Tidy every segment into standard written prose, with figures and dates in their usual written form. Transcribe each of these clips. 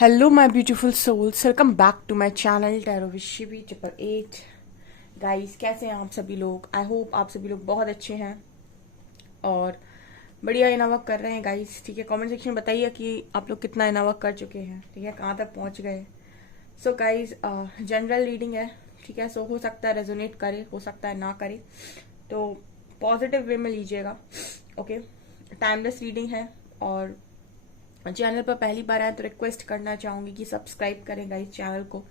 Hello my beautiful souls, welcome back to my channel tarot with Shivi 888। Guys, कैसे हैं आप सभी लोग? आई होप आप सभी लोग बहुत अच्छे हैं और बढ़िया इनावर्क कर रहे हैं गाइस। ठीक है, कमेंट सेक्शन में बताइए कि आप लोग कितना इनावर्क कर चुके हैं। ठीक है, कहाँ तक पहुंच गए। सो गाइस, जनरल रीडिंग है। ठीक है, सो हो सकता है रेजोनेट करे, हो सकता है ना करे, तो पॉजिटिव वे में लीजिएगा। ओके, टाइमलेस रीडिंग है और चैनल पर पहली बार आए तो रिक्वेस्ट करना चाहूंगी कि सब्सक्राइब करें गाइस चैनल को।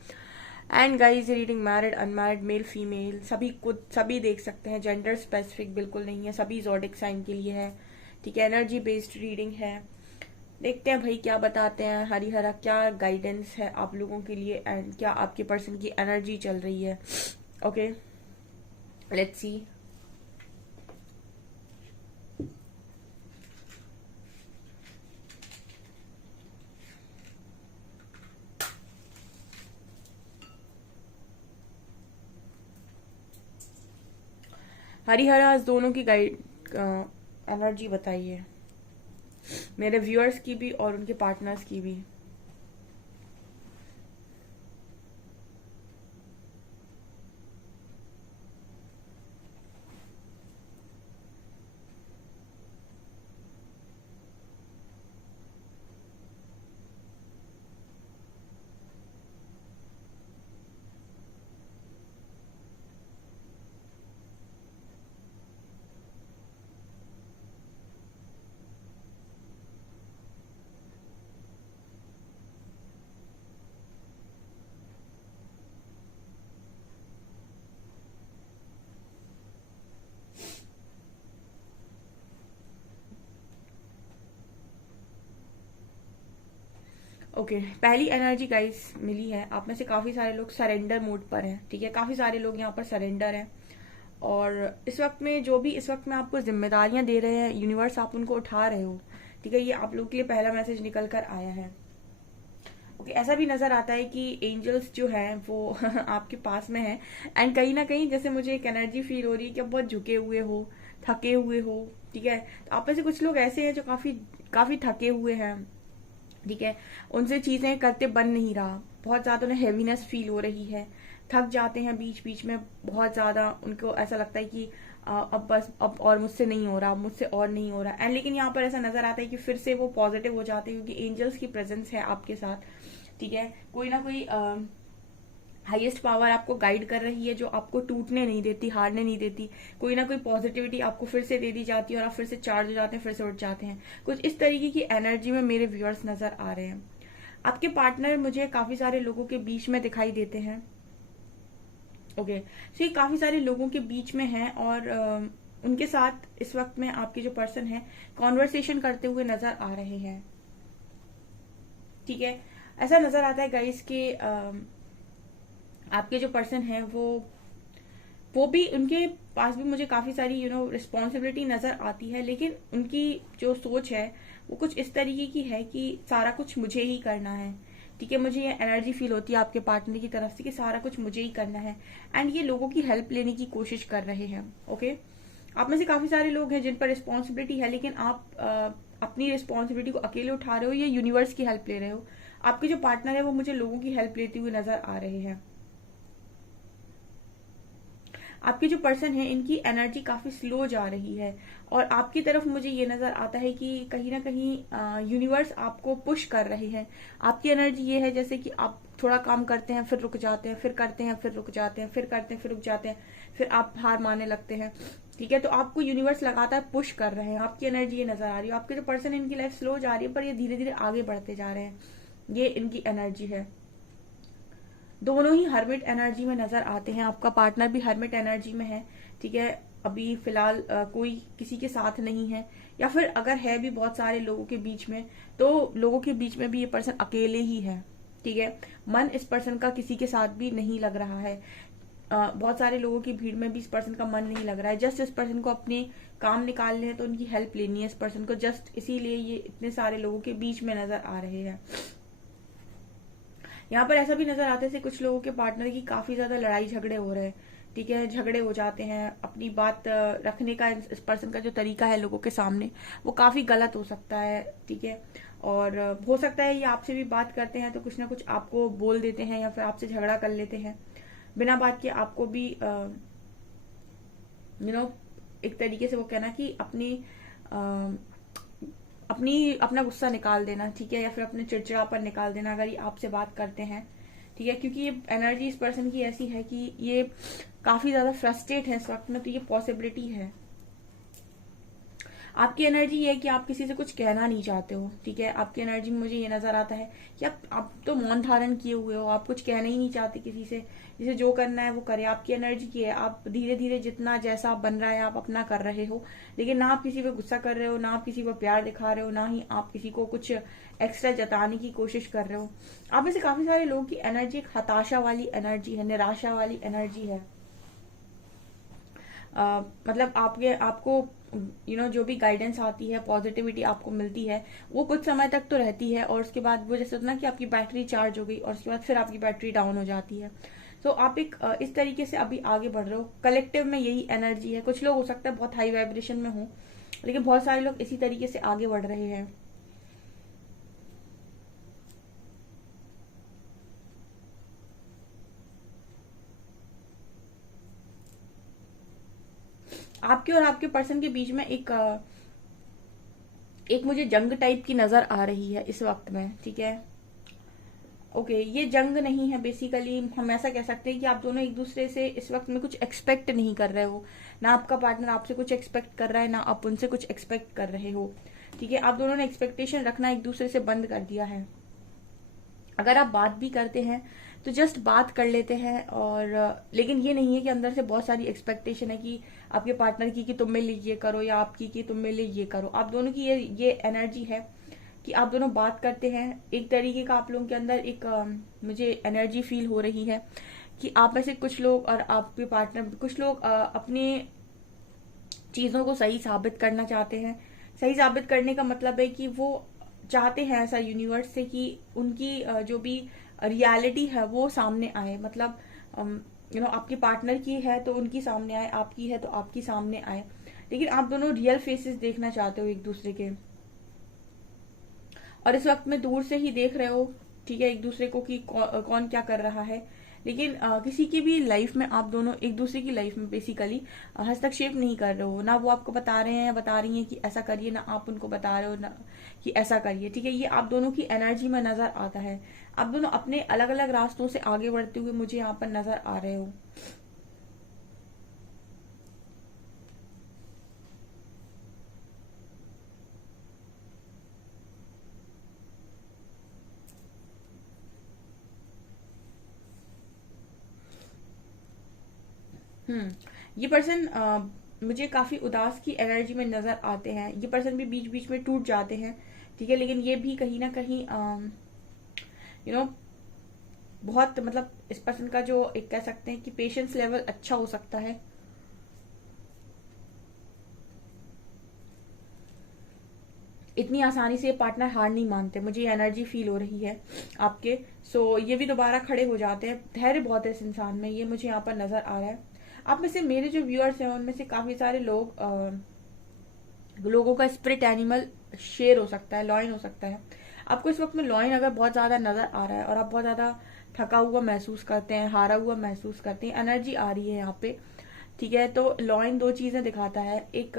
And guys, reading married unmarried male female सभी कुछ सभी देख सकते हैं, जेंडर स्पेसिफिक बिल्कुल नहीं है, सभी जोडिक साइन के लिए है। ठीक है, एनर्जी बेस्ड रीडिंग है। देखते हैं भाई क्या बताते हैं हरिहरा, क्या गाइडेंस है आप लोगों के लिए एंड क्या आपके पर्सन की एनर्जी चल रही है। Okay, let's see. हरिहराज दोनों की गाइड एनर्जी बताइए, मेरे व्यूअर्स की भी और उनके पार्टनर्स की भी। ओके, पहली एनर्जी गाइस मिली है, आप में से काफी सारे लोग सरेंडर मोड पर हैं। ठीक है, काफी सारे लोग यहाँ पर सरेंडर हैं और इस वक्त में जो भी इस वक्त में आपको जिम्मेदारियां दे रहे हैं यूनिवर्स, आप उनको उठा रहे हो। ठीक है, ये आप लोग के लिए पहला मैसेज निकल कर आया है। ओके, ऐसा भी नजर आता है कि एंजल्स जो हैं वो आपके पास में है एंड कहीं ना कहीं जैसे मुझे एक एनर्जी फील हो रही है कि आप बहुत झुके हुए हो, थके हुए हो। ठीक है, तो आप में से कुछ लोग ऐसे हैं जो काफी काफी थके हुए हैं। ठीक है, उनसे चीजें करते बन नहीं रहा, बहुत ज्यादा उन्हें हैवीनेस फील हो रही है, थक जाते हैं बीच बीच में बहुत ज्यादा। उनको ऐसा लगता है कि अब बस अब और मुझसे नहीं हो रहा, अब मुझसे और नहीं हो रहा एंड लेकिन यहाँ पर ऐसा नजर आता है कि फिर से वो पॉजिटिव हो जाते हैं क्योंकि एंजल्स की प्रेजेंस है आपके साथ। ठीक है, कोई ना कोई हाईएस्ट पावर आपको गाइड कर रही है जो आपको टूटने नहीं देती, हारने नहीं देती। कोई ना कोई पॉजिटिविटी आपको फिर से दे दी जाती है और आप फिर से चार्ज हो जाते हैं, फिर से उठ जाते हैं। कुछ इस तरीके की एनर्जी में मेरे व्यूअर्स नजर आ रहे हैं। आपके पार्टनर मुझे काफी सारे लोगों के बीच में दिखाई देते हैं। ओके, तो ये काफी सारे लोगों के बीच में हैं और उनके साथ इस वक्त में आपके जो पर्सन है कॉन्वर्सेशन करते हुए नजर आ रहे हैं। ठीक है, ऐसा नजर आता है गाइस कि आपके जो पर्सन है वो भी, उनके पास भी मुझे काफी सारी रिस्पॉन्सिबिलिटी नजर आती है, लेकिन उनकी जो सोच है वो कुछ इस तरीके की है कि सारा कुछ मुझे ही करना है। ठीक है, मुझे ये एनर्जी फील होती है आपके पार्टनर की तरफ से कि सारा कुछ मुझे ही करना है एंड ये लोगों की हेल्प लेने की कोशिश कर रहे हैं। ओके, आप में से काफी सारे लोग हैं जिन पर रिस्पॉन्सिबिलिटी है, लेकिन आप अपनी रिस्पॉन्सिबिलिटी को अकेले उठा रहे हो या यूनिवर्स की हेल्प ले रहे हो। आपके जो पार्टनर है वो मुझे लोगों की हेल्प लेते हुए नजर आ रहे हैं। आपके जो पर्सन है इनकी एनर्जी काफी स्लो जा रही है और आपकी तरफ मुझे ये नजर आता है कि कहीं ना कहीं यूनिवर्स आपको पुश कर रही है। आपकी एनर्जी ये है जैसे कि आप थोड़ा काम करते हैं फिर रुक जाते हैं, फिर करते हैं फिर रुक जाते हैं, फिर करते हैं फिर रुक जाते हैं, फिर आप हार मानने लगते हैं। ठीक है, तो आपको यूनिवर्स लगातार पुश कर रहे हैं, आपकी एनर्जी ये नजर आ रही है। आपके जो पर्सन है इनकी लाइफ स्लो जा रही है पर ये धीरे धीरे आगे बढ़ते जा रहे हैं, ये इनकी एनर्जी है। दोनों ही हर्मिट एनर्जी में नजर आते हैं, आपका पार्टनर भी हर्मिट एनर्जी में है। ठीक है, अभी फिलहाल कोई किसी के साथ नहीं है या फिर अगर है भी बहुत सारे लोगों के बीच में, तो लोगों के बीच में भी ये पर्सन अकेले ही है। ठीक है, मन इस पर्सन का किसी के साथ भी नहीं लग रहा है। बहुत सारे लोगों की भीड़ में भी इस पर्सन का मन नहीं लग रहा है। जस्ट इस पर्सन को अपने काम निकालने हैं तो उनकी हेल्प लेनी है इस पर्सन को, जस्ट इसीलिए ये इतने सारे लोगों के बीच में नजर आ रहे हैं। यहाँ पर ऐसा भी नजर आता है जैसे कुछ लोगों के पार्टनर की काफी ज्यादा लड़ाई झगड़े हो रहे हैं। ठीक है, झगड़े हो जाते हैं, अपनी बात रखने का इस पर्सन का जो तरीका है लोगों के सामने वो काफी गलत हो सकता है। ठीक है, और हो सकता है ये आपसे भी बात करते हैं तो कुछ ना कुछ आपको बोल देते हैं या फिर आपसे झगड़ा कर लेते हैं बिना बात के, आपको भी एक तरीके से वो कहना कि अपना गुस्सा निकाल देना, ठीक है, या फिर अपने चिड़चिड़ापन निकाल देना अगर ये आपसे बात करते हैं, ठीक है, क्योंकि ये एनर्जी इस पर्सन की ऐसी है कि ये काफी ज्यादा फ्रस्ट्रेट है इस वक्त में, तो ये पॉसिबिलिटी है। आपकी एनर्जी ये है कि आप किसी से कुछ कहना नहीं चाहते हो, ठीक है, आपकी एनर्जी में मुझे ये नजर आता है कि आप तो मौन धारण किए हुए हो, आप कुछ कहना ही नहीं चाहते किसी से, जिसे जो करना है वो करे। आपकी एनर्जी की है, आप धीरे धीरे जितना जैसा बन रहा है आप अपना कर रहे हो, लेकिन ना आप किसी पे गुस्सा कर रहे हो, ना आप किसी पे प्यार दिखा रहे हो, ना ही आप किसी को कुछ एक्स्ट्रा जताने की कोशिश कर रहे हो। आप में से काफी सारे लोगों की एनर्जी एक हताशा वाली एनर्जी है, निराशा वाली एनर्जी है। मतलब आपको जो भी गाइडेंस आती है, पॉजिटिविटी आपको मिलती है, वो कुछ समय तक तो रहती है और उसके बाद वो जैसे होता है ना कि आपकी बैटरी चार्ज हो गई और उसके बाद फिर आपकी बैटरी डाउन हो जाती है। तो आप इस तरीके से अभी आगे बढ़ रहे हो। कलेक्टिव में यही एनर्जी है। कुछ लोग हो सकता है बहुत हाई वाइब्रेशन में हो, लेकिन बहुत सारे लोग इसी तरीके से आगे बढ़ रहे हैं। आपके और आपके पर्सन के बीच में एक मुझे जंग टाइप की नजर आ रही है इस वक्त में, ठीक है। ओके, ये जंग नहीं है, बेसिकली हम ऐसा कह सकते हैं कि आप दोनों एक दूसरे से इस वक्त में कुछ एक्सपेक्ट नहीं कर रहे हो। ना आपका पार्टनर आपसे कुछ एक्सपेक्ट कर रहा है, ना आप उनसे कुछ एक्सपेक्ट कर रहे हो, ठीक है। आप दोनों ने एक्सपेक्टेशन रखना एक दूसरे से बंद कर दिया है। अगर आप बात भी करते हैं तो जस्ट बात कर लेते हैं, और लेकिन ये नहीं है कि अंदर से बहुत सारी एक्सपेक्टेशन है कि आपके पार्टनर की कि तुम मेरे लिए ये करो, या आपकी कि तुम मेरे लिए ये करो। आप दोनों की ये एनर्जी है कि आप दोनों बात करते हैं। एक तरीके का आप लोगों के अंदर मुझे एनर्जी फील हो रही है कि आप में से कुछ लोग और आपके पार्टनर, कुछ लोग अपने चीजों को सही साबित करना चाहते हैं। सही साबित करने का मतलब है कि वो चाहते हैं ऐसा यूनिवर्स से कि उनकी जो भी रियलिटी है वो सामने आए। मतलब आपके पार्टनर की है तो उनकी सामने आए, आपकी है तो आपकी सामने आए, लेकिन आप दोनों रियल फेसेस देखना चाहते हो एक दूसरे के, और इस वक्त में दूर से ही देख रहे हो, ठीक है, एक दूसरे को कि कौन क्या कर रहा है। लेकिन किसी की भी लाइफ में आप दोनों एक दूसरे की लाइफ में बेसिकली हस्तक्षेप नहीं कर रहे हो। ना वो आपको बता रहे हैं, बता रही हैं कि ऐसा करिए, ना आप उनको बता रहे हो ना कि ऐसा करिए, ठीक है। ये आप दोनों की एनर्जी में नजर आता है। आप दोनों अपने अलग अलग रास्तों से आगे बढ़ते हुए मुझे यहाँ पर नजर आ रहे हो। ये पर्सन मुझे काफी उदास की एनर्जी में नजर आते हैं। ये पर्सन भी बीच बीच में टूट जाते हैं, ठीक है, लेकिन ये भी कहीं ना कहीं यू नो बहुत, मतलब इस पर्सन का जो एक कह सकते हैं कि पेशेंस लेवल अच्छा हो सकता है। इतनी आसानी से पार्टनर हार नहीं मानते, मुझे ये एनर्जी फील हो रही है आपके। सो ये भी दोबारा खड़े हो जाते हैं। धैर्य बहुत है इस इंसान में, ये मुझे यहाँ पर नजर आ रहा है। आप में से मेरे जो व्यूअर्स हैं उनमें से काफी सारे लोगों का स्पिरिट एनिमल शेर हो सकता है, लॉयन हो सकता है। आपको इस वक्त में लॉयन अगर बहुत ज्यादा नजर आ रहा है और आप बहुत ज्यादा थका हुआ महसूस करते हैं, हारा हुआ महसूस करते हैं, एनर्जी आ रही है यहाँ पे, ठीक है। तो लॉयन दो चीजें दिखाता है। एक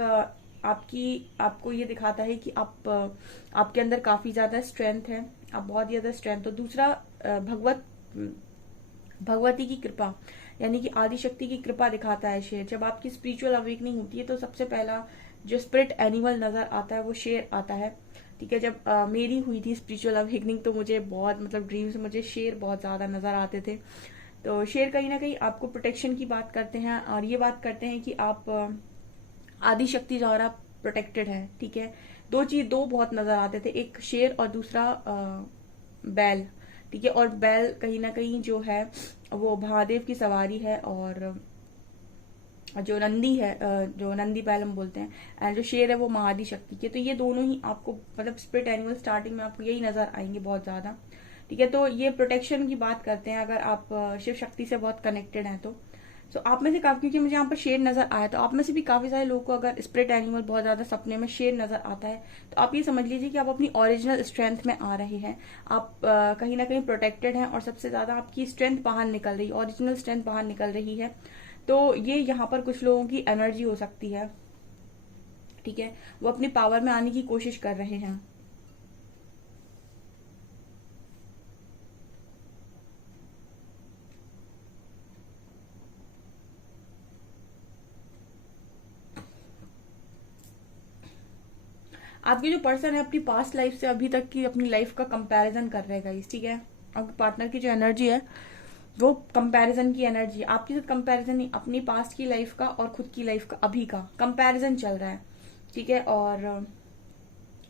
आपको ये दिखाता है कि आपके अंदर काफी ज्यादा स्ट्रेंथ है, आप बहुत ज्यादा स्ट्रेंथ हो। दूसरा भगवती की कृपा, यानी कि आदि शक्ति की कृपा दिखाता है शेर। जब आपकी स्पिरिचुअल अवेकनिंग होती है तो सबसे पहला जो स्पिरिट एनिमल नजर आता है वो शेर आता है, ठीक है। जब मेरी हुई थी स्पिरिचुअल अवेकनिंग तो मुझे बहुत, मतलब ड्रीम्स में मुझे शेर बहुत ज्यादा नजर आते थे। तो शेर कहीं ना कहीं आपको प्रोटेक्शन की बात करते हैं और ये बात करते हैं कि आप आदि शक्ति द्वारा प्रोटेक्टेड है, ठीक है। दो बहुत नजर आते थे, एक शेर और दूसरा बैल, ठीक है। और बैल कहीं ना कहीं जो है वो महादेव की सवारी है, और जो नंदी है, जो नंदी बैल हम बोलते हैं, एंड जो शेर है वो महाआदि शक्ति के। तो ये दोनों ही आपको, मतलब स्पिरिट एनिमल स्टार्टिंग में आपको यही नजर आएंगे बहुत ज्यादा, ठीक है। तो ये प्रोटेक्शन की बात करते हैं अगर आप शिव शक्ति से बहुत कनेक्टेड हैं तो, सो आप में से काफी, क्योंकि मुझे यहाँ पर शेर नजर आया, तो आप में से भी काफी सारे लोगों को अगर स्पिरिट एनिमल बहुत ज्यादा सपने में शेर नजर आता है, तो आप ये समझ लीजिए कि आप अपनी ओरिजिनल स्ट्रेंथ में आ रहे हैं। आप कहीं ना कहीं प्रोटेक्टेड हैं और सबसे ज्यादा आपकी स्ट्रेंथ बाहर निकल रही है, ओरिजिनल स्ट्रेंथ बाहर निकल रही है। तो ये यहाँ पर कुछ लोगों की एनर्जी हो सकती है, ठीक है, वो अपनी पावर में आने की कोशिश कर रहे हैं। आपके जो पर्सन है अपनी पास्ट लाइफ से अभी तक की अपनी लाइफ का कंपैरिजन कर रहे हैं गाइस, ठीक है। आपके पार्टनर की जो एनर्जी है वो कंपैरिजन की एनर्जी है, आपके साथ कंपैरिजन नहीं, अपनी पास्ट की लाइफ का और खुद की लाइफ का अभी का कंपैरिजन चल रहा है, ठीक है। और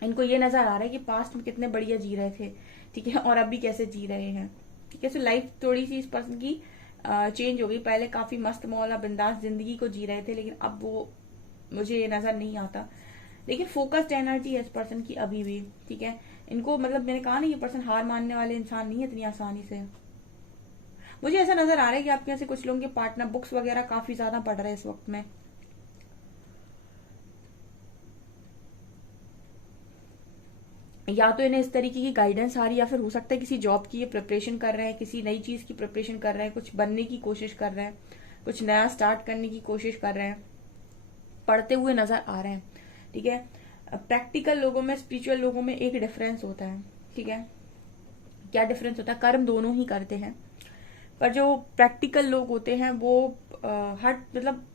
इनको ये नजर आ रहा है कि पास्ट में कितने बढ़िया जी रहे थे, ठीक है, और अभी कैसे जी रहे हैं, ठीक है। सो लाइफ थोड़ी सी इस पर्सन की चेंज हो गई। पहले काफी मस्त मौला बिंदास जिंदगी को जी रहे थे, लेकिन अब वो मुझे ये नजर नहीं आता। लेकिन फोकस्ड एनर्जी है इस पर्सन की अभी भी, ठीक है। इनको मतलब मैंने कहा ना, ये पर्सन हार मानने वाले इंसान नहीं है इतनी आसानी से। मुझे ऐसा नजर आ रहा है कि आपके यहाँ से कुछ लोगों के पार्टनर बुक्स वगैरह काफी ज्यादा पढ़ रहे हैं इस वक्त में। या तो इन्हें इस तरीके की गाइडेंस आ रही है, या फिर हो सकता है किसी जॉब की ये प्रिपरेशन कर रहे हैं, किसी नई चीज की प्रिपरेशन कर रहे हैं, कुछ बनने की कोशिश कर रहे हैं, कुछ नया स्टार्ट करने की कोशिश कर रहे हैं, पढ़ते हुए नजर आ रहे हैं, ठीक है। प्रैक्टिकल लोगों में स्पिरिचुअल लोगों में एक डिफरेंस होता है, ठीक है। क्या डिफरेंस होता है? कर्म दोनों ही करते हैं, पर जो प्रैक्टिकल लोग होते हैं वो हर मतलब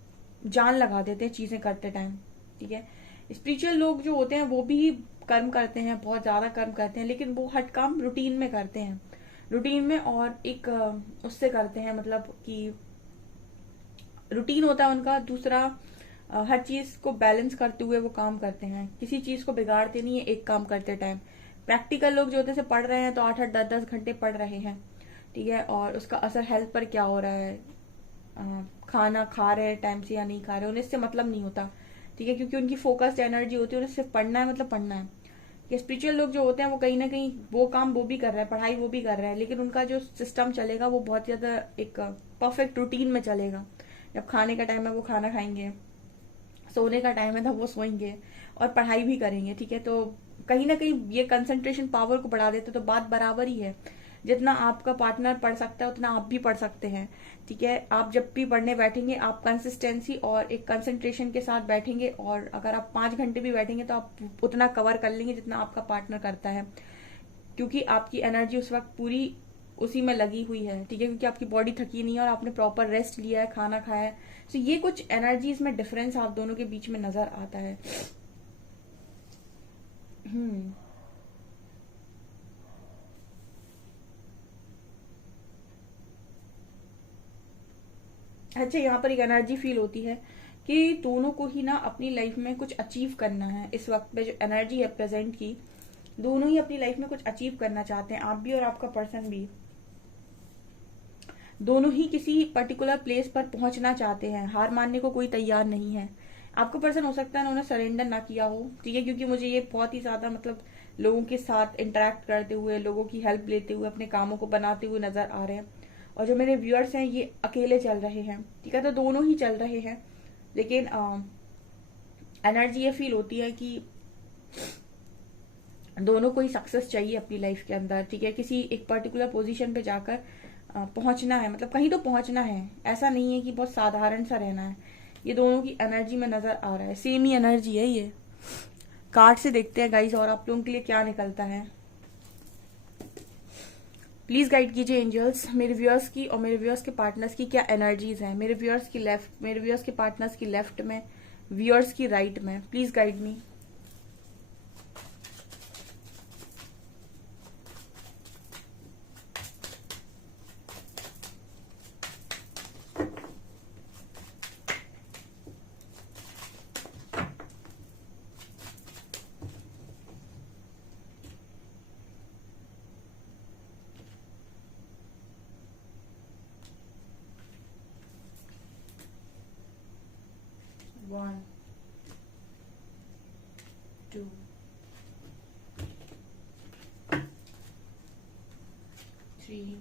जान लगा देते हैं चीजें करते टाइम, ठीक है। स्पिरिचुअल लोग जो होते हैं वो भी कर्म करते हैं, बहुत ज्यादा कर्म करते हैं, लेकिन वो हर काम रूटीन में करते हैं, रूटीन में, और एक उससे करते हैं, मतलब कि रूटीन होता है उनका। दूसरा हर चीज को बैलेंस करते हुए वो काम करते हैं, किसी चीज को बिगाड़ते नहीं है एक काम करते टाइम। प्रैक्टिकल लोग जो होते हैं पढ़ रहे हैं तो 8-8 10-10 घंटे पढ़ रहे हैं, ठीक है, और उसका असर हेल्थ पर क्या हो रहा है, खाना खा रहे हैं टाइम से या नहीं खा रहे, उन्हें इससे मतलब नहीं होता, ठीक है, क्योंकि उनकी फोकस्ड एनर्जी होती है, उन्हें सिर्फ पढ़ना है, मतलब पढ़ना है। ये स्पिरिचुअल लोग जो होते हैं वो कहीं ना कहीं वो काम वो भी कर रहे हैं, पढ़ाई वो भी कर रहे हैं, लेकिन उनका जो सिस्टम चलेगा वो बहुत ज्यादा एक परफेक्ट रूटीन में चलेगा। जब खाने का टाइम है वो खाना खाएंगे, सोने का टाइम है तब वो सोएंगे, और पढ़ाई भी करेंगे, ठीक है। तो कहीं ना कहीं ये कंसंट्रेशन पावर को बढ़ा देते, तो बात बराबर ही है। जितना आपका पार्टनर पढ़ सकता है उतना आप भी पढ़ सकते हैं, ठीक है। आप जब भी पढ़ने बैठेंगे आप कंसिस्टेंसी और एक कंसंट्रेशन के साथ बैठेंगे, और अगर आप 5 घंटे भी बैठेंगे तो आप उतना कवर कर लेंगे जितना आपका पार्टनर करता है, क्योंकि आपकी एनर्जी उस वक्त पूरी उसी में लगी हुई है, ठीक है, क्योंकि आपकी बॉडी थकी नहीं है और आपने प्रॉपर रेस्ट लिया है, खाना खाया है। तो ये कुछ एनर्जीज में डिफरेंस आप दोनों के बीच में नजर आता है। हम्म। अच्छा, यहाँ पर एक एनर्जी फील होती है कि दोनों को ही ना अपनी लाइफ में कुछ अचीव करना है। इस वक्त पे जो एनर्जी है प्रेजेंट की, दोनों ही अपनी लाइफ में कुछ अचीव करना चाहते हैं, आप भी और आपका पर्सन भी। दोनों ही किसी पर्टिकुलर प्लेस पर पहुंचना चाहते हैं, हार मानने को कोई तैयार नहीं है। आपका पर्सन हो सकता है उन्होंने सरेंडर ना किया हो, ठीक है, क्योंकि मुझे ये बहुत ही ज्यादा मतलब लोगों के साथ इंटरेक्ट करते हुए, लोगों की हेल्प लेते हुए, अपने कामों को बनाते हुए नजर आ रहे हैं। और जो मेरे व्यूअर्स हैं ये अकेले चल रहे हैं, ठीक है, तो दोनों ही चल रहे हैं, लेकिन एनर्जी ये फील होती है कि दोनों को ही सक्सेस चाहिए अपनी लाइफ के अंदर, ठीक है, किसी एक पर्टिकुलर पोजीशन पे जाकर पहुंचना है, मतलब कहीं तो पहुंचना है, ऐसा नहीं है कि बहुत साधारण सा रहना है। ये दोनों की एनर्जी में नजर आ रहा है, सेम ही एनर्जी है ये। कार्ड से देखते हैं गाइस और आप लोगों के लिए क्या निकलता है। प्लीज गाइड कीजिए एंजल्स, मेरे व्यूअर्स की और मेरे व्यूअर्स के पार्टनर्स की क्या एनर्जीज हैं, मेरे व्यूअर्स की लेफ्ट, मेरे व्यूअर्स के पार्टनर्स की लेफ्ट में, व्यूअर्स की राइट में। Please guide me. One, two, three,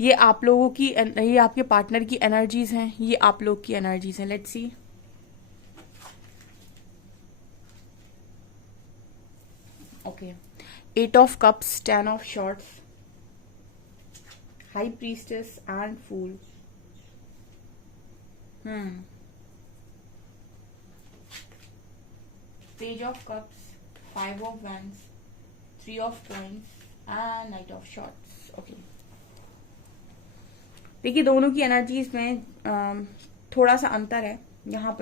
ये आप लोगों की, ये आपके पार्टनर की एनर्जीज हैं, ये आप लोग की एनर्जीज हैं। Let's see. Okay, 8 of cups, 10 of swords, high priestess and fool. Page of cups, 5 of wands, 3 of coins and knight of swords. Okay, देखिए दोनों की एनर्जीज में थोड़ा सा अंतर है। यहाँ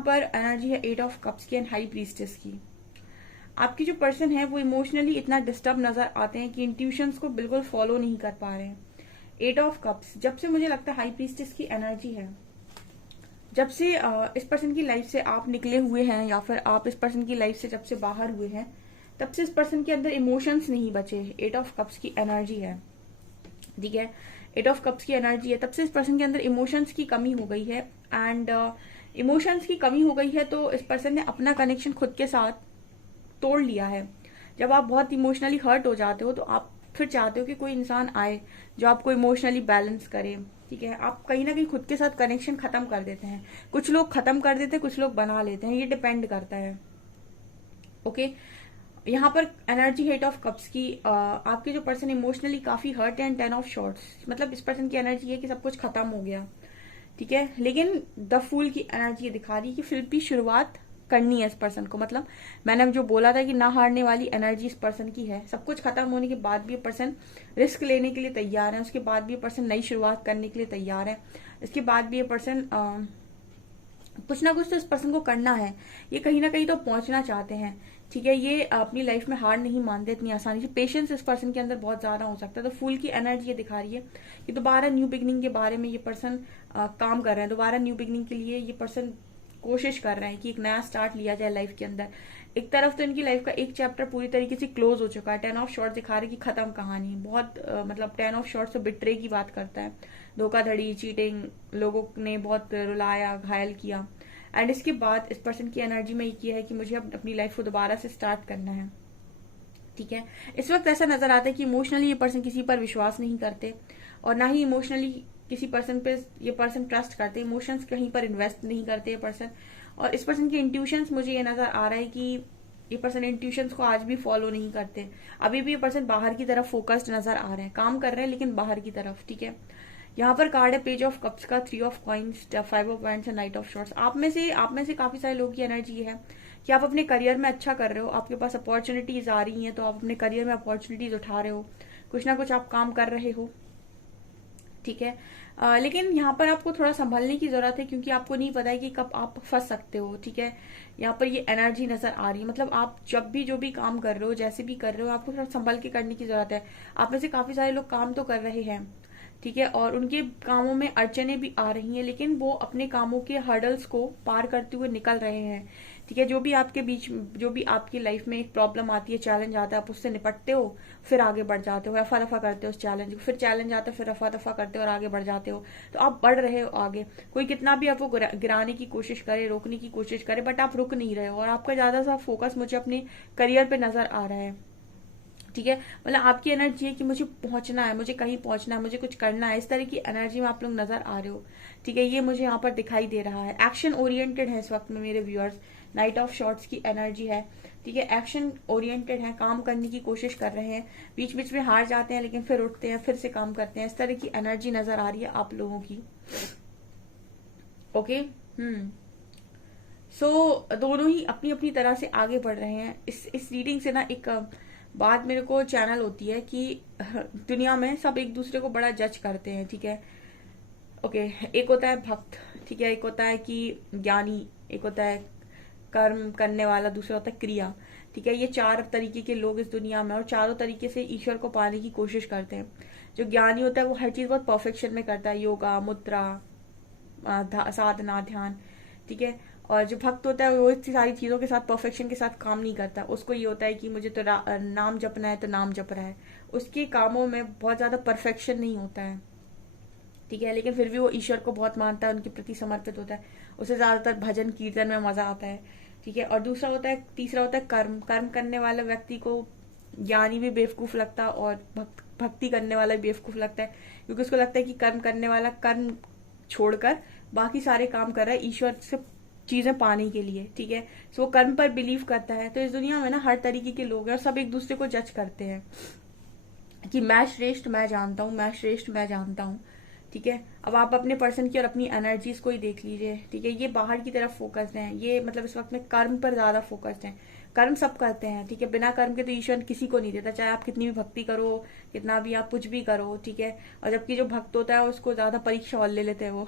पर एनर्जी है 8 ऑफ कप्स की एंड हाई प्रीस्टेस की। आपकी जो पर्सन है वो इमोशनली इतना डिस्टर्ब नजर आते हैं कि इंट्यूशंस को बिल्कुल फॉलो नहीं कर पा रहे हैं। 8 ऑफ कप्स, जब से मुझे लगता है हाई प्रीस्टेस की एनर्जी है, जब से इस पर्सन की लाइफ से आप निकले हुए हैं या फिर आप इस पर्सन की लाइफ से जब से बाहर हुए हैं, तब से इस पर्सन के अंदर इमोशंस नहीं बचे। 8 ऑफ कप्स की एनर्जी है, ठीक है। 8 ऑफ कप्स की एनर्जी है, तब से इस पर्सन के अंदर इमोशंस की कमी हो गई है। एंड इमोशंस की कमी हो गई है तो इस पर्सन ने अपना कनेक्शन खुद के साथ तोड़ लिया है। जब आप बहुत इमोशनली हर्ट हो जाते हो तो आप फिर चाहते हो कि कोई इंसान आए जो आपको इमोशनली बैलेंस करे, ठीक है। आप कहीं ना कहीं खुद के साथ कनेक्शन खत्म कर देते हैं। कुछ लोग खत्म कर देते हैं, कुछ लोग बना लेते हैं, ये डिपेंड करता है। ओके, यहाँ पर एनर्जी 8 ऑफ कप्स की, आपके जो पर्सन इमोशनली काफी हर्ट एंड 10 ऑफ शॉर्ट्स, मतलब इस पर्सन की एनर्जी है कि सब कुछ खत्म हो गया, ठीक है। लेकिन द फूल की एनर्जी दिखा रही है कि फिर भी शुरुआत करनी है इस पर्सन को। मतलब मैंने जो बोला था कि ना हारने वाली एनर्जी इस पर्सन की है। सब कुछ खत्म होने के बाद भी ये पर्सन रिस्क लेने के लिए तैयार है, उसके बाद भी ये पर्सन नई शुरुआत करने के लिए तैयार है, इसके बाद भी ये पर्सन कुछ ना कुछ तो इस पर्सन को करना है। ये कहीं ना कहीं तो पहुंचना चाहते हैं, ठीक है। ये अपनी लाइफ में हार नहीं मानते इतनी आसानी से। पेशेंस इस पर्सन के अंदर बहुत ज्यादा हो सकता है। तो फूल की एनर्जी ये दिखा रही है कि दोबारा न्यू बिगनिंग के बारे में ये पर्सन काम कर रहे हैं। दोबारा न्यू बिगनिंग के लिए ये पर्सन कोशिश कर रहे हैं कि एक नया स्टार्ट लिया जाए लाइफ के अंदर। एक तरफ तो इनकी लाइफ का एक चैप्टर पूरी तरीके से क्लोज हो चुका है। 10 ऑफ शॉर्ट्स दिखा रहे कि खत्म कहानी। बहुत मतलब 10 ऑफ शॉर्ट्स तो बिट्रे की बात करता है, धोखाधड़ी, चीटिंग, लोगों ने बहुत रुलाया, घायल किया। एंड इसके बाद इस पर्सन की एनर्जी में ये है कि मुझे अपनी लाइफ को दोबारा से स्टार्ट करना है, ठीक है। इस वक्त ऐसा नजर आता है कि इमोशनली ये पर्सन किसी पर विश्वास नहीं करते और ना ही इमोशनली किसी पर्सन पे ये पर्सन ट्रस्ट करते। इमोशंस कहीं पर इन्वेस्ट नहीं करते ये पर्सन। और इस पर्सन के इंट्यूशंस, मुझे ये नजर आ रहा है कि ये पर्सन इंट्यूशंस को आज भी फॉलो नहीं करते। अभी भी ये पर्सन बाहर की तरफ फोकस्ड नजर आ रहे हैं, काम कर रहे हैं लेकिन बाहर की तरफ, ठीक है। यहाँ पर कार्ड है पेज ऑफ कप्स का, 3 of coins, 5 of wands and knight of shorts. आप में से काफी सारे लोगों की एनर्जी है कि आप अपने करियर में अच्छा कर रहे हो, आपके पास अपॉर्चुनिटीज आ रही हैं, तो आप अपने करियर में अपॉर्चुनिटीज उठा रहे हो, कुछ ना कुछ आप काम कर रहे हो, ठीक है। लेकिन यहाँ पर आपको थोड़ा संभलने की जरूरत है क्योंकि आपको नहीं पता है कि कब आप फंस सकते हो, ठीक है। यहाँ पर ये एनर्जी नजर आ रही है। मतलब आप जब भी जो भी काम कर रहे हो, जैसे भी कर रहे हो, आपको थोड़ा संभल के करने की जरूरत है। आप में से काफी सारे लोग काम तो कर रहे हैं, ठीक है, और उनके कामों में अड़चने भी आ रही हैं, लेकिन वो अपने कामों के हर्डल्स को पार करते हुए निकल रहे हैं, ठीक है। जो भी आपके बीच, जो भी आपकी लाइफ में एक प्रॉब्लम आती है, चैलेंज आता है, आप उससे निपटते हो, फिर आगे बढ़ जाते हो, रफा दफा करते हो उस चैलेंज को, फिर चैलेंज आता है, फिर रफा दफा करते हो और आगे बढ़ जाते हो। तो आप बढ़ रहे हो आगे। कोई कितना भी आपको गिराने की कोशिश करे, रोकने की कोशिश करे, बट आप रुक नहीं रहे हो और आपका ज्यादा सा फोकस मुझे अपने करियर पे नजर आ रहा है, ठीक है। मतलब आपकी एनर्जी है कि मुझे पहुंचना है, मुझे कहीं पहुंचना है, मुझे कुछ करना है। इस तरह की एनर्जी में आप लोग नजर आ रहे हो, ठीक है। ये मुझे यहाँ पर दिखाई दे रहा है। एक्शन ओरिएंटेड है इस वक्त में मेरे व्यूअर्स। नाइट ऑफ शॉर्ट्स की एनर्जी है, ठीक है। एक्शन ओरिएंटेड है, काम करने की कोशिश कर रहे हैं, बीच बीच में हार जाते हैं लेकिन फिर उठते हैं, फिर से काम करते हैं। इस तरह की एनर्जी नजर आ रही है आप लोगों की, ओके। सो दोनों ही अपनी अपनी तरह से आगे बढ़ रहे हैं। इस रीडिंग से ना एक बात मेरे को चैनल होती है कि दुनिया में सब एक दूसरे को बड़ा जज करते हैं, ठीक है। ओके, एक होता है भक्त, ठीक है, एक होता है कि ज्ञानी, एक होता है कर्म करने वाला, दूसरा होता है क्रिया, ठीक है। ये 4 तरीके के लोग इस दुनिया में, और चारों तरीके से ईश्वर को पाने की कोशिश करते हैं। जो ज्ञानी होता है वो हर चीज बहुत परफेक्शन में करता है, योगा, मुद्रा, साधना, ध्यान, ठीक है। और जो भक्त होता है वो इतनी सारी चीजों के साथ परफेक्शन के साथ काम नहीं करता। उसको ये होता है कि मुझे तो नाम जपना है तो नाम जप रहा है। उसके कामों में बहुत ज्यादा परफेक्शन नहीं होता है, ठीक है। लेकिन फिर भी वो ईश्वर को बहुत मानता है, उनके प्रति समर्पित होता है। उसे ज्यादातर भजन कीर्तन में मजा आता है, ठीक है। और दूसरा होता है, तीसरा होता है कर्म। कर्म करने वाले व्यक्ति को ज्ञानी भी बेवकूफ़ लगता है और भक्ति करने वाला भी बेवकूफ़ लगता है, क्योंकि उसको लगता है कि कर्म करने वाला कर्म छोड़कर बाकी सारे काम कर रहा है ईश्वर से चीजें पाने के लिए, ठीक है। सो वो कर्म पर बिलीव करता है। तो इस दुनिया में ना हर तरीके के लोग हैं और सब एक दूसरे को जज करते हैं कि मैं श्रेष्ठ, मैं जानता हूँ, मैं श्रेष्ठ, मैं जानता हूँ, ठीक है। अब आप अपने पर्सन की और अपनी एनर्जीज को ही देख लीजिए, ठीक है। ये बाहर की तरफ फोकस्ड हैं, ये मतलब इस वक्त में कर्म पर ज्यादा फोकस्ड हैं। कर्म सब करते हैं, ठीक है। बिना कर्म के तो ईश्वर किसी को नहीं देता, चाहे आप कितनी भी भक्ति करो, कितना भी आप कुछ भी करो, ठीक है। और जबकि जो भक्त होता है उसको ज्यादा परीक्षा और ले लेते हैं वो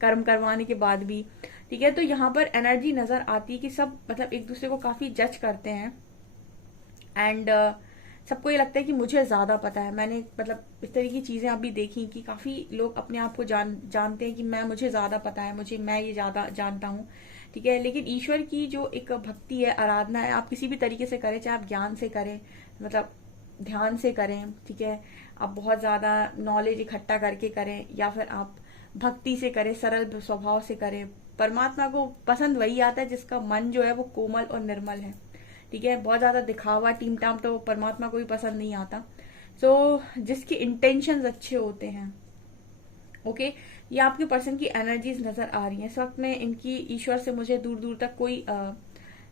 कर्म करवाने के बाद भी, ठीक है। तो यहाँ पर एनर्जी नजर आती है कि सब मतलब एक दूसरे को काफी जज करते हैं एंड सबको ये लगता है कि मुझे ज्यादा पता है। मैंने मतलब इस तरह की चीजें अभी देखी कि काफी लोग अपने आप को जानते हैं कि मुझे ज्यादा पता है, मैं ये ज्यादा जानता हूँ, ठीक है। लेकिन ईश्वर की जो एक भक्ति है, आराधना है, आप किसी भी तरीके से करें, चाहे आप ज्ञान से करें, मतलब ध्यान से करें, ठीक है, आप बहुत ज्यादा नॉलेज इकट्ठा करके करें, या फिर आप भक्ति से करें, सरल स्वभाव से करें, परमात्मा को पसंद वही आता है जिसका मन जो है वो कोमल और निर्मल है, ठीक है। बहुत ज्यादा दिखावा टीम टाम तो परमात्मा को भी पसंद नहीं आता। सो जिसके इंटेंशंस अच्छे होते हैं, ओके। ये आपके पर्सन की एनर्जीज नजर आ रही हैं इस वक्त में। इनकी ईश्वर से मुझे दूर दूर तक कोई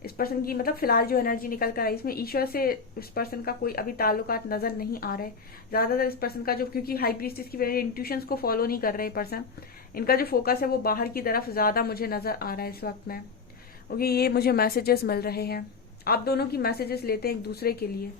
इस पर्सन की मतलब फिलहाल जो एनर्जी निकल कर आई इसमें ईश्वर से इस पर्सन का कोई अभी ताल्लुकात नजर नहीं आ रहे ज्यादातर इस पर्सन का, जो क्योंकि हाई प्रीस्टिस की वजह इंट्यूशंस को फॉलो नहीं कर रहे पर्सन, इनका जो फोकस है वो बाहर की तरफ ज्यादा मुझे नजर आ रहा है इस वक्त में, ओके। ये मुझे मैसेजेस मिल रहे हैं, आप दोनों की मैसेजेस लेते हैं एक दूसरे के लिए।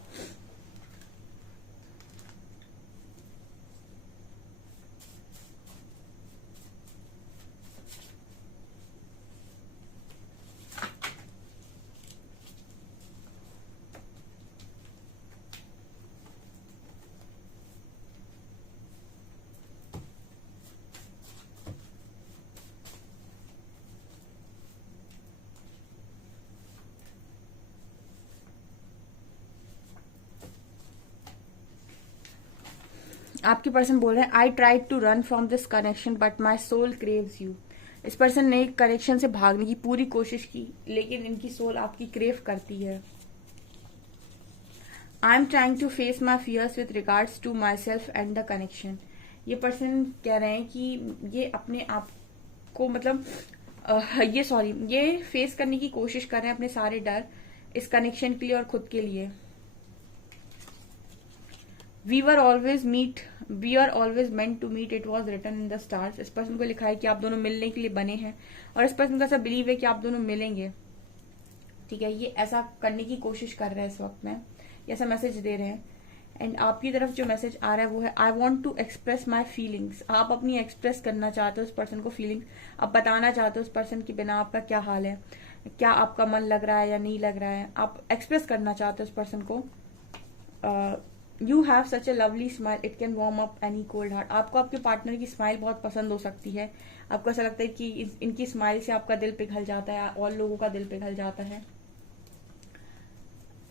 आपके पर्सन बोल रहे हैं I tried to run from this connection but my soul craves you. इस पर्सन ने कनेक्शन से भागने की पूरी कोशिश की लेकिन इनकी सोल आपकी क्रेव करती है। I am trying to face my fears with regards to myself and the connection. ये पर्सन कह रहे हैं कि ये अपने आप को मतलब ये फेस करने की कोशिश कर रहे हैं अपने सारे डर इस कनेक्शन के लिए और खुद के लिए। We are always meant to meet, it was written in the stars. इस पर्सन को लिखा है कि आप दोनों मिलने के लिए बने हैं और इस पर्सन का ऐसा बिलीव है कि आप दोनों मिलेंगे, ठीक है। ये ऐसा करने की कोशिश कर रहे हैं इस वक्त में, ऐसा मैसेज दे रहे हैं। एंड आपकी तरफ जो मैसेज आ रहा है वो है I want to express my feelings. आप अपनी एक्सप्रेस करना चाहते हो उस पर्सन को फीलिंग्स, आप बताना चाहते हो उस पर्सन के बिना आपका क्या हाल है, क्या आपका मन लग रहा है या नहीं लग रहा है, आप एक्सप्रेस करना चाहते हो उस पर्सन को। You have such A lovely smile, it can warm up any cold heart. आपको आपके पार्टनर की स्माइल बहुत पसंद हो सकती है, आपको ऐसा लगता है कि इनकी स्माइल से आपका दिल पिघल जाता है और लोगों का दिल पिघल जाता है,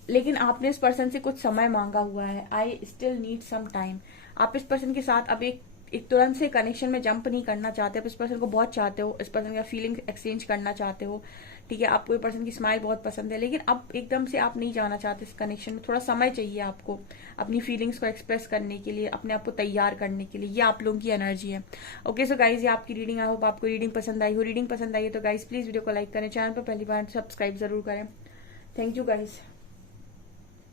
लेकिन आपने इस पर्सन से कुछ समय मांगा हुआ है। I still need some time. आप इस पर्सन के साथ अब एक तुरंत से कनेक्शन में जंप नहीं करना चाहते, आप इस पर्सन को बहुत चाहते हो, इस पर्सन का फीलिंग एक्सचेंज करना चाहते हो, ठीक है। आपको ये पर्सन की स्माइल बहुत पसंद है लेकिन अब एकदम से आप नहीं जाना चाहते इस कनेक्शन में, थोड़ा समय चाहिए आपको अपनी फीलिंग्स को एक्सप्रेस करने के लिए, अपने आप को तैयार करने के लिए। ये आप लोगों की एनर्जी है, ओके। सो गाइज ये आपकी रीडिंग, आई होप आपको रीडिंग पसंद आई हो। रीडिंग पसंद आई है तो गाइज प्लीज वीडियो को लाइक करें, चैनल पर पहली बार सब्सक्राइब जरूर करें। Thank you guys.